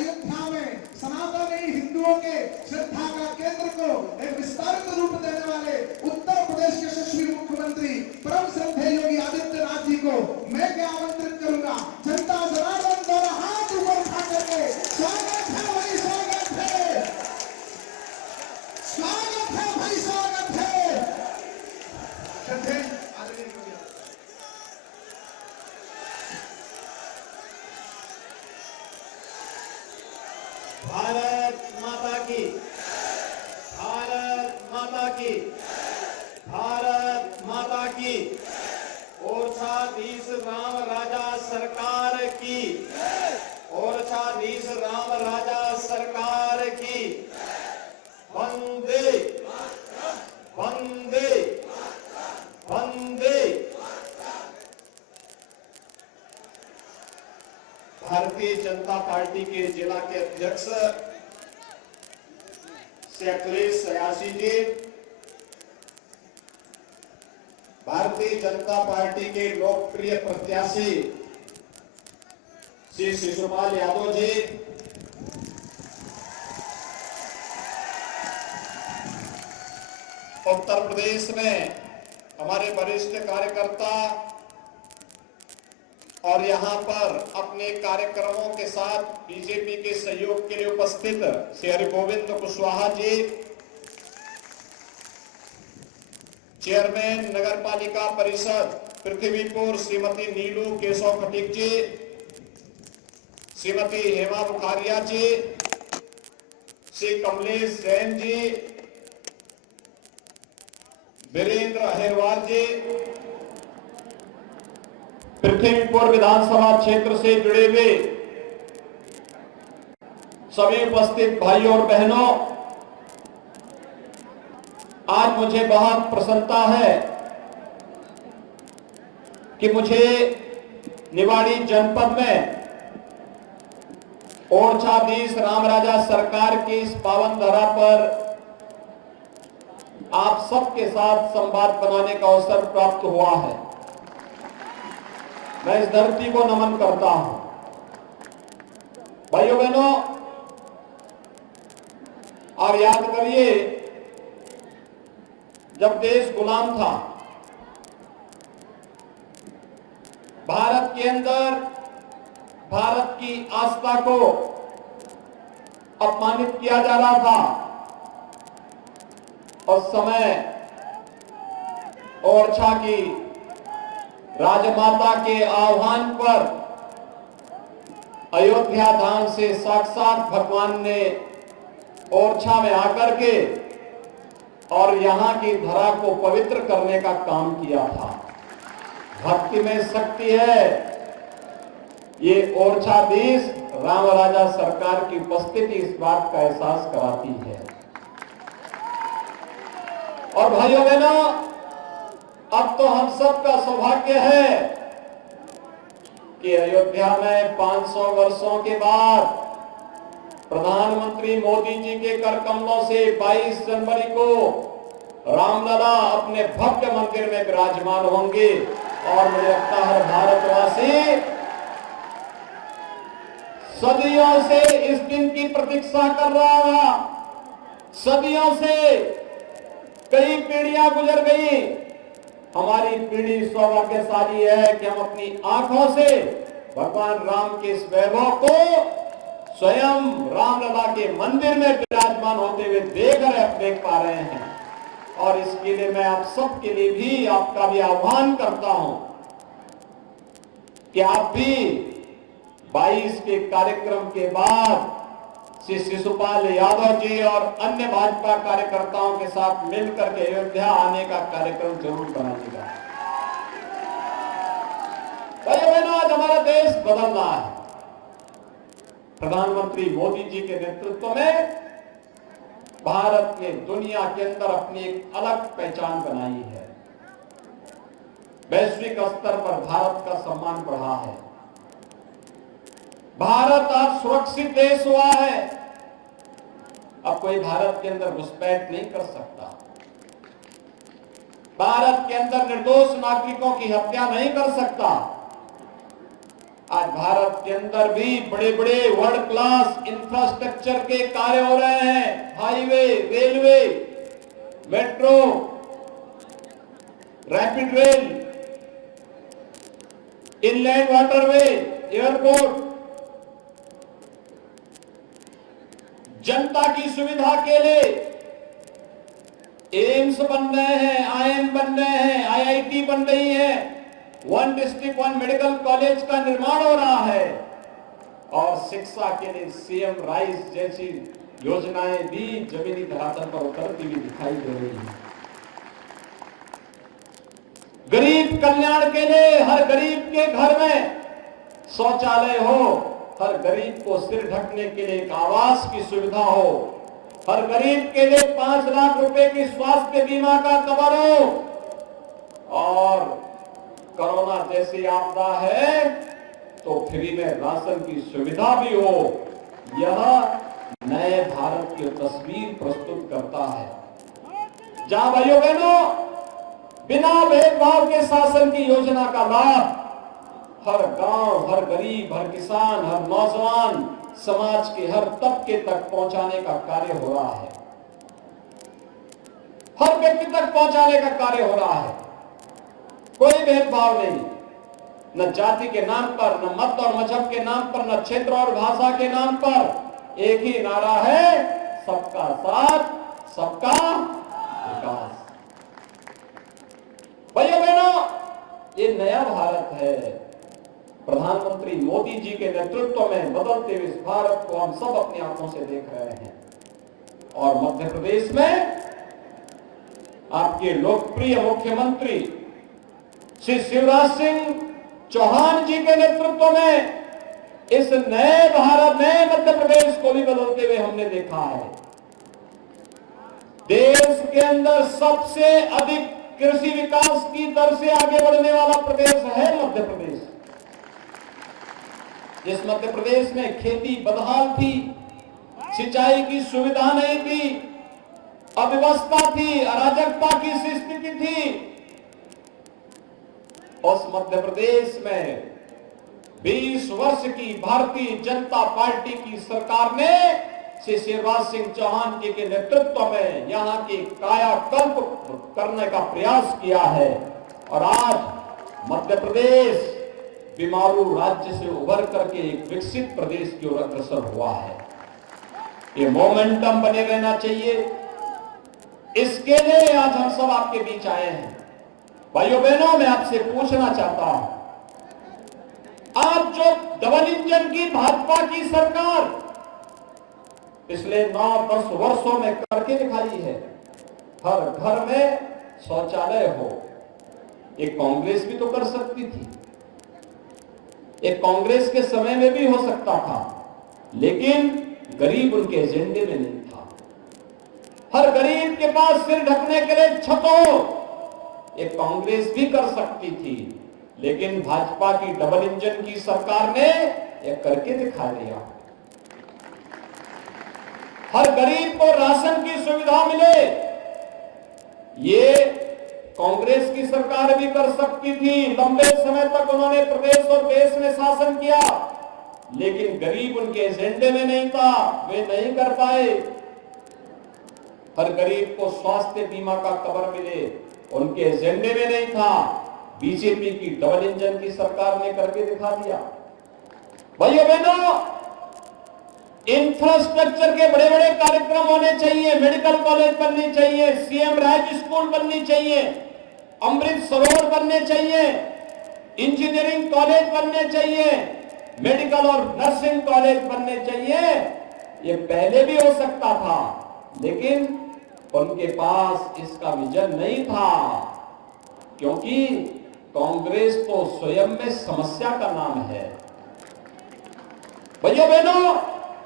अयोध्या में सनातनी हिंदुओं के श्रद्धा का केंद्र को एक विस्तारित रूप देने वाले उत्तर प्रदेश के यशस्वी मुख्यमंत्री परम श्रद्धेय योगी आदित्यनाथ जी को मैं क्या आमंत्रित करूंगा। जनता जनार्दन द्वारा हाथ ऊपर उठा करके स्वागत है भाई, स्वागत है, स्वागत है भाई, स्वागत है। भारत माता की, भारत माता की, भारत माता की। ओरछाधीश राम राजा सरकार की, ओरछाधीश राम राजा सरकार की। वंदे वंदे वंदे। भारतीय जनता पार्टी के जिला के अध्यक्ष श्री अखिलेश यासी जी, भारतीय जनता पार्टी के लोकप्रिय प्रत्याशी श्री शिशुपाल यादव जी, उत्तर प्रदेश में हमारे वरिष्ठ कार्यकर्ता और यहां पर अपने कार्यक्रमों के साथ बीजेपी के सहयोग के लिए उपस्थित श्री हरिगोविंद कुशवाहा जी, चेयरमैन नगर पालिका परिषद पृथ्वीपुर श्रीमती नीलू केशव खटीक जी, श्रीमती हेमा बुखारिया जी, श्री कमलेश जैन जी, वीरेंद्र अहिरवार जी, पृथ्वीपुर विधानसभा क्षेत्र से जुड़े हुए सभी उपस्थित भाइयों और बहनों, आज मुझे बहुत प्रसन्नता है कि मुझे निवाड़ी जनपद में ओरछाधीश राम राजा सरकार की इस पावन धरा पर आप सबके साथ संवाद बनाने का अवसर प्राप्त हुआ है। मैं इस धरती को नमन करता हूं। भाइयों बहनों, आप याद करिए, जब देश गुलाम था, भारत के अंदर भारत की आस्था को अपमानित किया जा रहा था। उस समय ओरछा की राजमाता के आह्वान पर अयोध्या धाम से साक्षात भगवान ने ओरछा में आकर के और यहां की धरा को पवित्र करने का काम किया था। भक्ति में शक्ति है, ये ओरछाधीश राम राजा सरकार की उपस्थिति इस बात का एहसास कराती है। और भाइयों बहनों, अब तो हम सबका सौभाग्य है कि अयोध्या में 500 वर्षों के बाद प्रधानमंत्री मोदी जी के कर कमलों से 22 जनवरी को रामलला अपने भव्य मंदिर में विराजमान होंगे। और मुझे लगता है भारतवासी सदियों से इस दिन की प्रतीक्षा कर रहा था। सदियों से कई पीढ़ियां गुजर गई। हमारी पीढ़ी सौभाग्यशाली है कि हम अपनी आंखों से भगवान राम के इस वैभव को स्वयं रामलला के मंदिर में विराजमान होते हुए देख पा रहे हैं। और इसके लिए मैं आप सबके लिए भी, आपका भी आह्वान करता हूं कि आप भी 22 के कार्यक्रम के बाद श्री शिशुपाल यादव जी और अन्य भाजपा कार्यकर्ताओं के साथ मिलकर के अयोध्या आने का कार्यक्रम जरूर बनाइएगा। भाइयों बहनों, आज हमारा देश बदल रहा है। प्रधानमंत्री मोदी जी के नेतृत्व में भारत ने दुनिया के अंदर अपनी एक अलग पहचान बनाई है। वैश्विक स्तर पर भारत का सम्मान बढ़ा है। भारत आज सुरक्षित देश हुआ है। अब कोई भारत के अंदर घुसपैठ नहीं कर सकता। भारत के अंदर निर्दोष नागरिकों की हत्या नहीं कर सकता। आज भारत के अंदर भी बड़े बड़े वर्ल्ड क्लास इंफ्रास्ट्रक्चर के कार्य हो रहे हैं। Highway, railway, metro, rapid rail, inland waterway, airport, जनता की सुविधा के लिए एम्स बन रहे हैं, आईएम बन रहे हैं, आईआईटी बन रही है, one district one medical college का निर्माण हो रहा है और शिक्षा के लिए सीएम राइस जैसी योजनाएं भी जमीनी धरातल पर उतरती हुई दिखाई दे रही है। गरीब कल्याण के लिए हर गरीब के घर में शौचालय हो, हर गरीब को सिर ढकने के लिए एक आवास की सुविधा हो, हर गरीब के लिए 5 लाख रुपए की स्वास्थ्य बीमा का कवर हो और कोरोना जैसी आपदा है तो फ्री में राशन की सुविधा भी हो। यह नए भारत की तस्वीर प्रस्तुत करता है जहां भाइयों बहनों बिना भेदभाव के शासन की योजना का लाभ हर गांव, हर गरीब, हर किसान, हर नौजवान, समाज के हर तबके तक पहुंचाने का कार्य हो रहा है। हर व्यक्ति तक पहुंचाने का कार्य हो रहा है। कोई भेदभाव नहीं, न जाति के नाम पर, न मत और मजहब के नाम पर, न क्षेत्र और भाषा के नाम पर। एक ही नारा है, सबका साथ, सबका विकास। भाइयों बहनों, ये नया भारत है। प्रधानमंत्री मोदी जी के नेतृत्व में बदलते हुए इस भारत को हम सब अपनी आंखों से देख रहे हैं और मध्य प्रदेश में आपके लोकप्रिय मुख्यमंत्री श्री शिवराज सिंह चौहान जी के नेतृत्व में इस नए भारत, नए मध्य प्रदेश को भी बदलते हुए हमने देखा है। देश के अंदर सबसे अधिक कृषि विकास की दर से आगे बढ़ने वाला प्रदेश है मध्य प्रदेश। जिस मध्य प्रदेश में खेती बदहाल थी, सिंचाई की सुविधा नहीं थी, अव्यवस्था थी, अराजकता की स्थिति थी, उस मध्य प्रदेश में 20 वर्ष की भारतीय जनता पार्टी की सरकार ने श्री शिवराज सिंह चौहान जी के नेतृत्व में यहां की कायाकल्प करने का प्रयास किया है और आज मध्य प्रदेश बीमारू राज्य से उभर करके एक विकसित प्रदेश की ओर अग्रसर हुआ है। ये मोमेंटम बने रहना चाहिए। इसके लिए आज हम सब आपके बीच आए हैं। भाइयों बहनों, मैं आपसे पूछना चाहता हूं, आप जो डबल इंजन की भाजपा की सरकार पिछले 9-10 वर्षों में करके दिखाई है, हर घर में शौचालय हो, ये कांग्रेस भी तो कर सकती थी, ये कांग्रेस के समय में भी हो सकता था, लेकिन गरीब उनके एजेंडे में नहीं था। हर गरीब के पास सिर ढकने के लिए छत हो, ये कांग्रेस भी कर सकती थी, लेकिन भाजपा की डबल इंजन की सरकार ने यह करके दिखा दिया। हर गरीब को राशन की सुविधा मिले, ये कांग्रेस की सरकार भी कर सकती थी। लंबे समय तक उन्होंने प्रदेश और देश में शासन किया, लेकिन गरीब उनके एजेंडे में नहीं था, वे नहीं कर पाए। हर गरीब को स्वास्थ्य बीमा का कवर मिले, उनके एजेंडे में नहीं था। बीजेपी की डबल इंजन की सरकार ने करके दिखा दिया। भाइयों बहनों, इंफ्रास्ट्रक्चर के बड़े बड़े कार्यक्रम होने चाहिए, मेडिकल कॉलेज बननी चाहिए, सीएम राइज स्कूल बननी चाहिए, अमृत सरोवर बनने चाहिए, इंजीनियरिंग कॉलेज बनने चाहिए, मेडिकल और नर्सिंग कॉलेज बनने चाहिए। ये पहले भी हो सकता था, लेकिन उनके पास इसका विजन नहीं था, क्योंकि कांग्रेस तो स्वयं में समस्या का नाम है। भाइयों बहनों,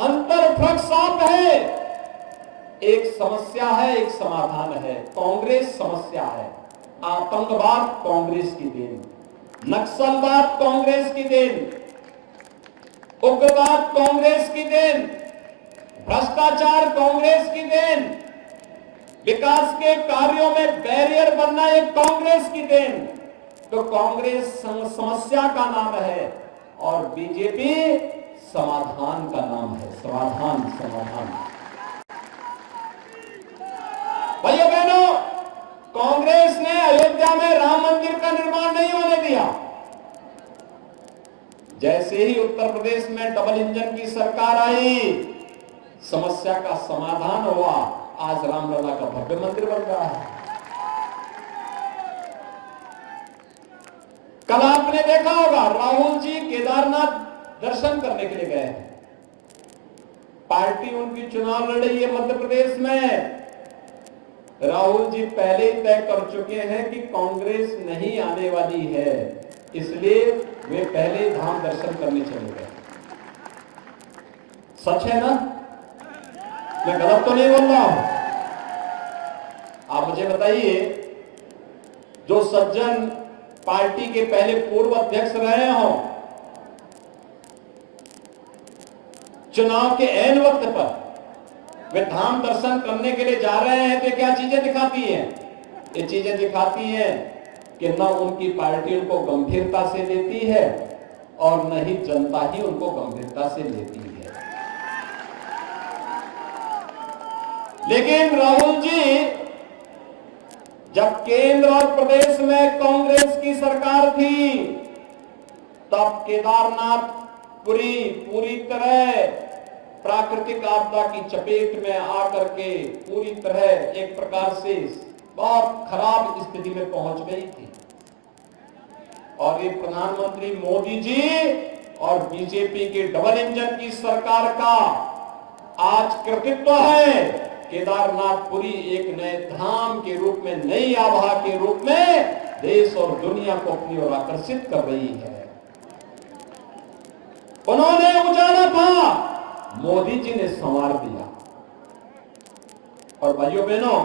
अंतर फर्क साफ है। एक समस्या है, एक समाधान है। कांग्रेस समस्या है, आतंकवाद कांग्रेस की देन, नक्सलवाद कांग्रेस की देन, उग्रवाद कांग्रेस की देन, भ्रष्टाचार कांग्रेस की देन, विकास के कार्यों में बैरियर बनना एक कांग्रेस की देन। तो कांग्रेस समस्या का नाम है, और बीजेपी समाधान का नाम है। समाधान, समाधान। भाइयों बहनों, कांग्रेस ने अयोध्या में राम मंदिर का निर्माण नहीं होने दिया। जैसे ही उत्तर प्रदेश में डबल इंजन की सरकार आई, समस्या का समाधान हुआ। आज रामलला का भव्य मंदिर बन रहा है। कल आपने देखा होगा, राहुल जी केदारनाथ दर्शन करने के लिए गए हैं। पार्टी उनकी चुनाव लड़ रही है मध्य प्रदेश में। राहुल जी पहले ही तय कर चुके हैं कि कांग्रेस नहीं आने वाली है, इसलिए वे पहले धाम दर्शन करने चले गए। सच है ना? मैं गलत तो नहीं बोल रहा हूं? आप मुझे बताइए, जो सज्जन पार्टी के पहले पूर्व अध्यक्ष रहे हो, चुनाव के ऐन वक्त पर वे धाम दर्शन करने के लिए जा रहे हैं, तो क्या चीजें दिखाती हैं? ये चीजें दिखाती हैं कि न उनकी पार्टी उनको गंभीरता से लेती है और न ही जनता ही उनको गंभीरता से लेती है। लेकिन राहुल जी, जब केंद्र और प्रदेश में कांग्रेस की सरकार थी, तब केदारनाथ पूरी तरह प्राकृतिक आपदा की चपेट में आकर के पूरी तरह एक प्रकार से बहुत खराब स्थिति में पहुंच गई थी। और ये प्रधानमंत्री मोदी जी और बीजेपी के डबल इंजन की सरकार का आज कृतित्व है। केदारनाथपुरी एक नए धाम के रूप में, नई आभा के रूप में देश और दुनिया को अपनी ओर आकर्षित कर रही है। उन्होंने उजाला था, मोदी जी ने संवार दिया। और भाइयों बहनों,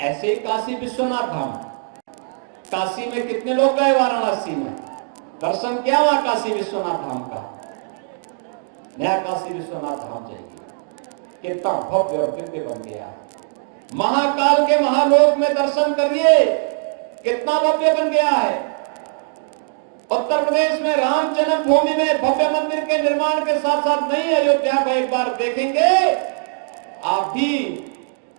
ऐसे काशी विश्वनाथ धाम, काशी में कितने लोग गए? वाराणसी में दर्शन किया वहां काशी विश्वनाथ धाम का। नया काशी विश्वनाथ धाम जाइए, कितना भव्य और दिव्य बन गया। महाकाल के महालोक में दर्शन करिए, कितना भव्य बन गया है। उत्तर प्रदेश में राम जन्मभूमि में भव्य मंदिर के निर्माण के साथ साथ नई अयोध्या को एक बार देखेंगे, आप भी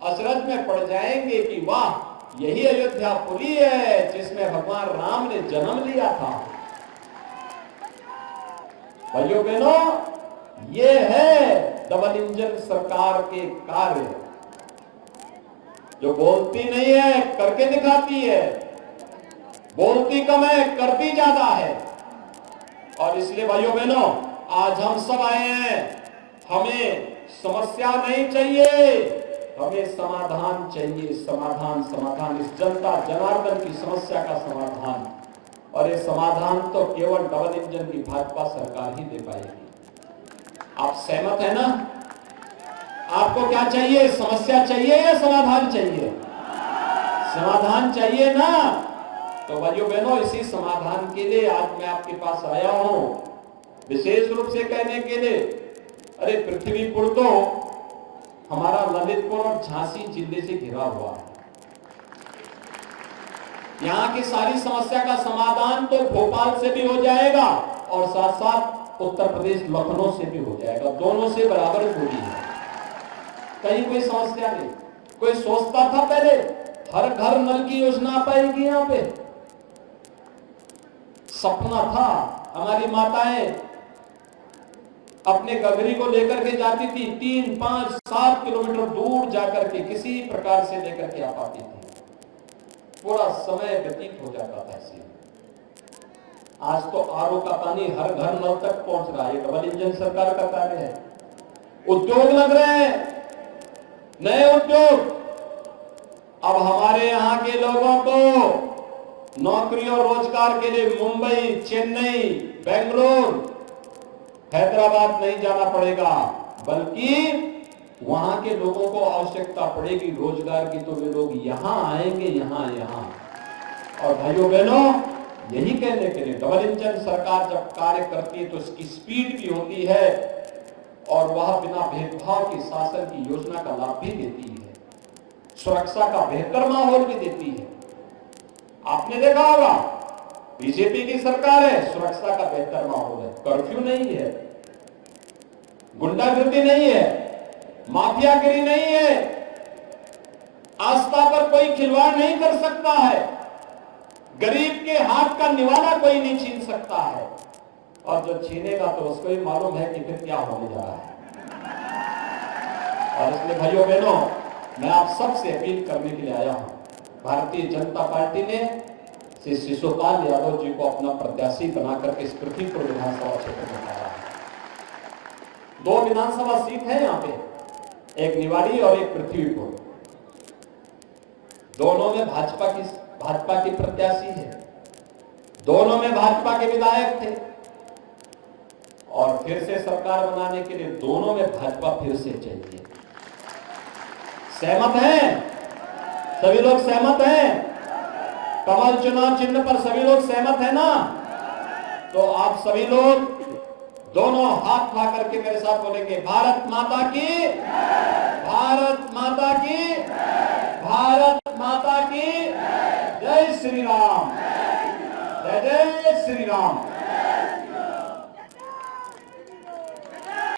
अचरज में पड़ जाएंगे कि वाह, यही अयोध्यापुरी है जिसमें भगवान राम ने जन्म लिया था। भाइयों बहनों, ये है डबल इंजन सरकार के कार्य, जो बोलती नहीं है करके दिखाती है, बोलती कम है करती ज्यादा है। और इसलिए भाइयों बहनों, आज हम सब आए हैं। हमें समस्या नहीं चाहिए, हमें समाधान चाहिए। समाधान, समाधान, इस जनता जनार्दन की समस्या का समाधान। और ये समाधान तो केवल डबल इंजन की भाजपा सरकार ही दे पाएगी। आप सहमत है ना? आपको क्या चाहिए? समस्या चाहिए या समाधान चाहिए? समाधान चाहिए ना? तो भाइयों बहनों, इसी समाधान के लिए आज मैं आपके पास आया हूं, विशेष रूप से कहने के लिए। अरे पृथ्वीपुर तो हमारा ललितपुर और झांसी जिले से घिरा हुआ है। यहाँ की सारी समस्या का समाधान तो भोपाल से भी हो जाएगा और साथ साथ उत्तर प्रदेश लखनऊ से भी हो जाएगा। दोनों से बराबर दूरी है, कहीं कोई समस्या नहीं। कोई सोचता था पहले हर घर नल की योजना आ पाएगी? यहाँ पे सपना था। हमारी माताएं अपने गगरी को लेकर के जाती थी, 3, 5, 7 किलोमीटर दूर जाकर के किसी प्रकार से लेकर के आ पाती थी। पूरा समय व्यतीत हो जाता था ऐसे। आज तो आरओ का पानी हर घर नल तक पहुंच रहा है। डबल इंजन सरकार का कार्य है। उद्योग लग रहे हैं, नए उद्योग। अब हमारे यहाँ के लोगों को नौकरी और रोजगार के लिए मुंबई, चेन्नई, बेंगलोर, हैदराबाद नहीं जाना पड़ेगा, बल्कि वहां के लोगों को आवश्यकता पड़ेगी रोजगार की, तो वे लोग यहां आएंगे, यहां। और भाइयों बहनों, यही कहने के लिए डबल इंजन सरकार जब कार्य करती है तो इसकी स्पीड भी होती है और वह बिना भेदभाव के शासन की योजना का लाभ भी देती है, सुरक्षा का बेहतर माहौल भी देती है। आपने देखा होगा बीजेपी की सरकार है, सुरक्षा का बेहतर माहौल है, कर्फ्यू नहीं है, गुंडागर्दी नहीं है, माफियागिरी नहीं है, आस्था पर कोई खिलवाड़ नहीं कर सकता है, गरीब के हाथ का निवाला कोई नहीं छीन सकता है, और जो छीनेगा तो उसको ही मालूम है कि फिर क्या होने जा रहा है। और इसलिए भाइयों बहनों, मैं आप सबसे अपील करने के लिए आया हूं। भारतीय जनता पार्टी ने श्री शिशुपाल यादव जी को अपना प्रत्याशी बनाकर के इस पृथ्वीपुर विधानसभा क्षेत्र में उतारा है। 2 विधानसभा सीट है यहाँ पे, एक निवाड़ी और एक पृथ्वीपुर। दोनों में भाजपा की प्रत्याशी है, दोनों में भाजपा के विधायक थे, और फिर से सरकार बनाने के लिए दोनों में भाजपा फिर से चाहिए। सहमत हैं? सभी लोग सहमत हैं? कमल चुनाव चिन्ह पर सभी लोग सहमत हैं ना? तो आप सभी लोग दोनों हाथ उठा करके मेरे साथ बोलेंगे, भारत माता की, भारत माता की, भारत माता की, जय श्री राम, जय जय श्री राम।